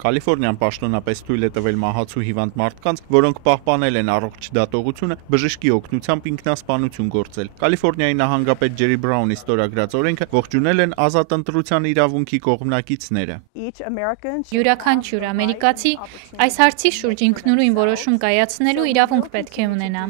Կալիֆորնիան պաշտոնապես թույլ է տվել մահացու հիվանդ մարդկանց, որոնք պահպանել են առողջ դատողությունը, բժշկի օգնությամբ ինքնասպանություն գործել։ Կալիֆորնիայի նահանգապետ Ջերի Բրաունի ստորագրած օրենքը ողջունել են ազատ ընտրության իրավունքի կողմնակիցները։ Յուրաքանչյուր ամերիկացի այս հարցի շուրջ ինքնուրույն որոշում կայացնելու իրավունք պետք է ունենա։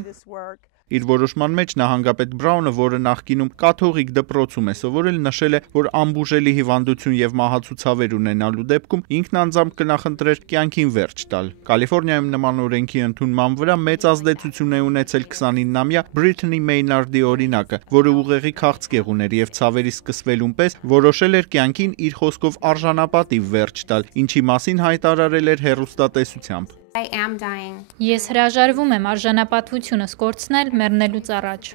Իր որոշման մեջ նահանգապետ Բրաունը, որը նախկինում կաթողիկ դպրոցում է սովորել, նշել է, որ անբուժելի հիվանդություն եւ մահացու ցավեր ունենալու դեպքում ինքն անձամբ կնախընտրեր կյանքին վերջ տալ։ Կալիֆորնիայում նման օրենքի ընդունման վրա մեծ ազդեցություն է ունեցել 29-ամյա Բրիթնի Մեյնարդի օրինակը, որը ուղեղի քաղցկեղ ուներ եւ ցավերի սկսվելուն պես որոշել էր կյանքին իր խոսքով արժանապատիվ վերջ տալ, ինչի մասին հայտարարել էր հեռուստատեսությամբ։ Ես հրաժարվում եմ արժանապատվությունս կորցնել մեռնելուց առաջ։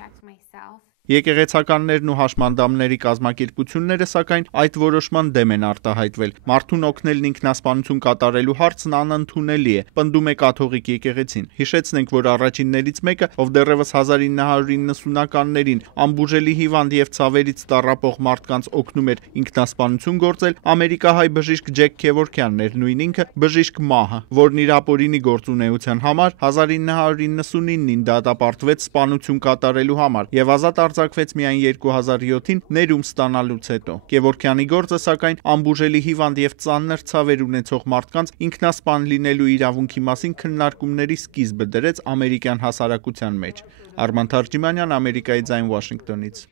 Եկեղեցականներն ու հաշմանդամների կազմակերպությունները, սակայն, այդ որոշման դեմ են արտահայտվել։ Մարդուն օգնելն ինքնասպանություն կատարելու հարցն անընդունելի է, պնդում է կաթողիկ եկեղեցին։ Հիշեցնենք, որ առաջիններից մեկը, ով դեռևս 1990-ականներին անբուժելի հիվանդ եւ ցավերից տառապող մարդկանց օգնում էր ինքնասպանություն գործել, ամերիկահայ բժիշկ Ջեք Քևորքյանն էր, նույն ինքը բժիշկ մահը, որն իր ապօրինի գործունեության համար 1999-ին դատապարտվեց սպանություն կատարելու համար եւ ազատ արձակվեց միայն 2007-ին ներում ստանալուց հետո։ Քևորքյանի գործը, սակայն, անբուժելի հիվանդ եւ ծանր ցավեր ունեցող մարդկանց ինքնասպան լինելու իրավունքի մասին քննարկումների սկիզբը դրեց ամերիկյան հասարակության մեջ։ Արման Թարջիմանյան, Ամերիկայի ձայն, Վաշինգտոնից։